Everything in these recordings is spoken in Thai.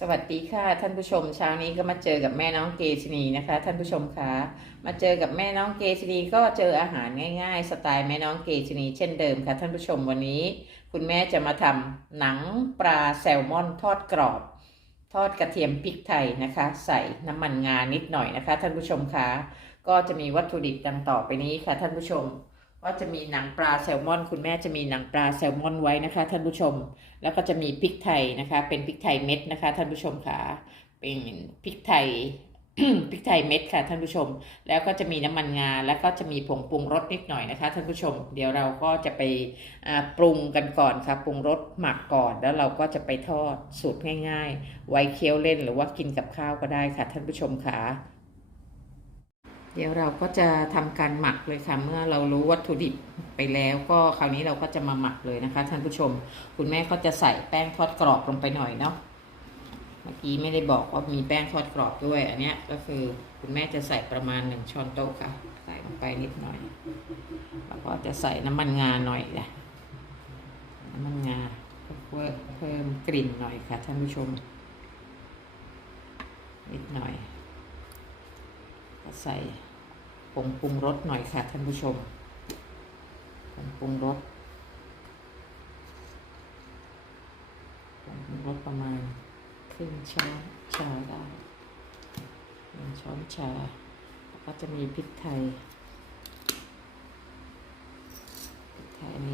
สวัสดีค่ะท่านผู้ชมเช้านี้ก็มาเจอกับแม่น้องเกชนีนะคะ ท่านผู้ชมคะมาเจอกับแม่น้องเกชนีก็เจออาหารง่าย ๆ สไตล์แม่น้องเกชนีเช่นเดิมค่ะท่านผู้ชมวันนี้ คุณแม่จะมาทำหนังปลาแซลมอนทอดกรอบ ทอดกระเทียมพริกไทยนะคะ ใส่น้ำมันงานิดหน่อยนะคะ ท่านผู้ชมคะก็จะมีวัตถุดิบดังต่อไปนี้ค่ะท่านผู้ชม ว่าจะมีหนังปลาแซลมอน คุณแม่จะมีหนังปลาแซลมอนไว้นะคะ ท่านผู้ชม แล้วก็จะมีพริกไทยนะคะ เป็นพริกไทยเม็ดนะคะ ท่านผู้ชมค่ะเป็นพริกไทยพริกไทยเม็ดค่ะท่านผู้ชม แล้วก็จะมีน้ำมันงา แล้วก็จะมีผงปรุงรสนิดหน่อยนะคะ ท่านผู้ชม เดี๋ยวเราก็จะไปปรุงกันก่อนค่ะปรุงรสหมักก่อน แล้วเราก็จะไปทอดสูตรง่าย ๆ ไว้เคี้ยวเล่นหรือว่ากินกับข้าวก็ได้ค่ะ ท่านผู้ชมค่ะ เดี๋ยวเราก็จะทำการหมักเลยค่ะเมื่อเรารู้วัตถุดิบไปแล้วก็คราวนี้เราก็จะมาหมักเลยนะคะ ท่านผู้ชม คุณแม่ก็จะใส่แป้งทอดกรอบลงไปหน่อยเนาะเมื่อกี้ไม่ได้บอกว่ามีแป้งทอดกรอบด้วย อันเนี้ยก็คือคุณแม่จะใส่ประมาณหนึ่งช้อนโต๊ะค่ะ ใส่ลงไปนิดหน่อย แล้วก็จะใส่น้ำมันงาหน่อยนะน้ำมันงาเพื่อเพิ่มกลิ่นหน่อยค่ะท่านผู้ชม นิดหน่อย ใส่ผงปรุงรสหน่อยค่ะท่านผู้ชมผงปรุงรสผงปรุงรสประมาณครึ่งช้อนชาได้หนึ่งช้อนชาแล้วก็จะมีพริกไทยพริกไทยอัน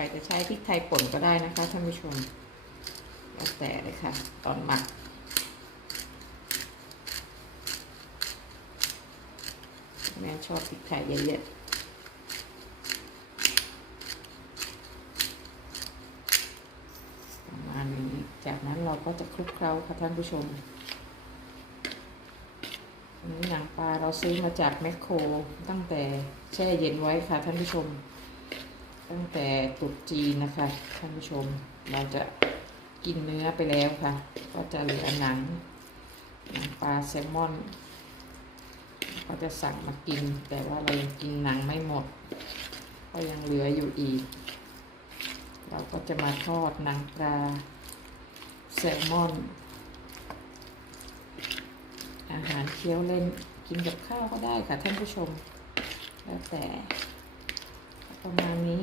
รจะใช้พริกไทยป่นก็ได้นะคะท่านผู้ชมแล้วแต่เลยค่ะ ตอนหมัก แม่ชอบพริกไทยเยอะๆประมาณนี้จากนั้นเราก็จะคลุกเคล้าค่ะท่านผู้ชมนนี้หนังปลาเราซื้อมาจากแมคโครตั้งแต่แช่เย็นไว้ค่ะท่านผู้ชม ตั้งแต่ตรุษจีนนะคะท่านผู้ชมเราจะกินเนื้อไปแล้วค่ะ ก็จะเหลือหนังหนังปลาแซลมอน ก็จะสั่งมากิน แต่ว่าเรายังกินหนังไม่หมด ก็ยังเหลืออยู่อีก เราก็จะมาทอดหนังปลาแซลมอน อาหารเคี้ยวเล่นกินกับข้าวก็ได้ค่ะท่านผู้ชม แล้วแต่ ประมาณนี้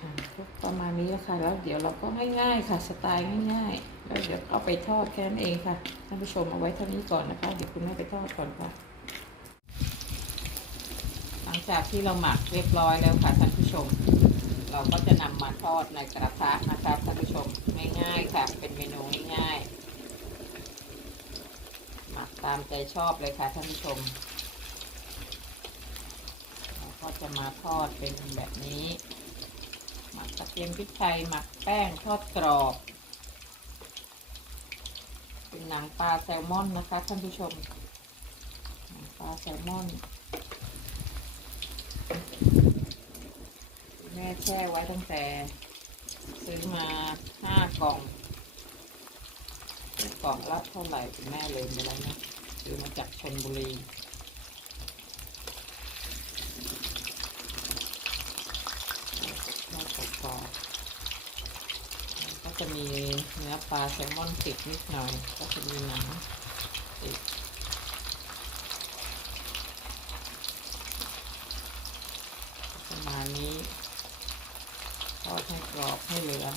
อ่าประมาณนี้แล้ว ค่ะ แล้วเดี๋ยวเราก็ง่ายๆค่ะ สไตล์ง่ายๆแล้วเดี๋ยวเอาไปทอดแค่นั้นเองค่ะท่านผู้ชมเอาไว้เท่านี้ก่อนนะคะ เดี๋ยวคุณแม่ไปทอดก่อนค่ะ หลังจากที่เราหมักเรียบร้อยแล้วค่ะท่านผู้ชม เราก็จะนำมาทอดในกระทะนะคะท่านผู้ชมง่ายๆค่ะ เป็นเมนูง่ายๆหมักตามใจชอบเลยค่ะท่านผู้ชมเราก็จะมาทอดเป็นแบบนี้ กระเทียมพริกไทยหมักแป้งทอดกรอบ เป็นหนังปลาแซลมอนนะคะท่านผู้ชม หนังปลาแซลมอน แม่แช่ไว้ตั้งแต่ ซื้อมาห้ากล่อง กล่องละเท่าไหร่คุณแม่เลยไปแล้วนะซื้อมาจากชนบุรี ไม่กรอบๆก็จะมีเนื้อปลาแซลมอนติดนิดหน่อย ก็จะมีหนังติดประมาณนี้ทอดให้กรอบให้เหลือง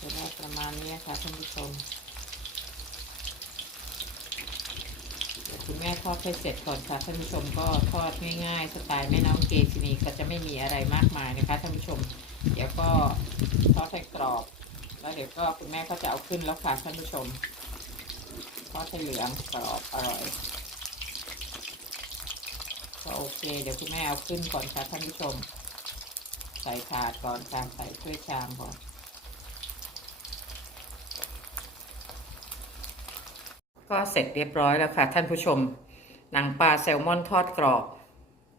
จะได้ประมาณนี้ค่ะท่านผู้ชม เดี๋ยวคุณแม่ทอดให้เสร็จก่อนค่ะท่านผู้ชมก็ทอดง่ายๆสไตล์แม่น้องเกชินีก็จะไม่มีอะไรมากมายนะคะท่านผู้ชม เดี๋ยวก็ทอดให้กรอบ แล้วเดี๋ยวก็คุณแม่ก็จะเอาขึ้นแล้วค่ะท่านผู้ชมทอดให้เหลืองกรอบอร่อยก็โอเค เดี๋ยวคุณแม่เอาขึ้นก่อนค่ะท่านผู้ชม ใส่ถาดก่อนค่ะใส่ถ้วยชามก่อน ก็เสร็จเรียบร้อยแล้วค่ะท่านผู้ชม หนังปลาแซลมอนทอดกรอบ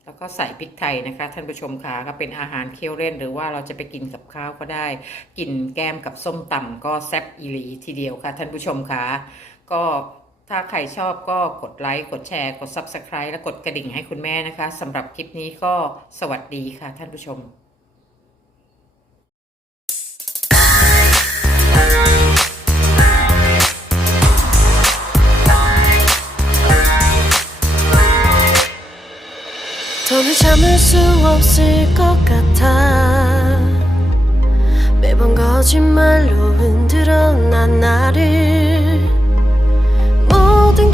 แล้วก็ใส่พริกไทยนะคะ ท่านผู้ชมค่ะก็เป็นอาหารเคี่ยวเล่น หรือว่าเราจะไปกินกับข้าวก็ได้ กินแก้มกับส้มตำก็แซ่บอีหลีทีเดียวค่ะ ท่านผู้ชมค่ะก็ถ้าใครชอบก็กดไลค์กดแชร์ กด Subscribe และกดกระดิ่งให้คุณแม่นะคะสำหรับคลิปนี้ก็สวัสดีค่ะท่านผู้ชม 더는 참을 수 없을 것 같아. 매번 거짓말로 흔들어 난 나를 모든 게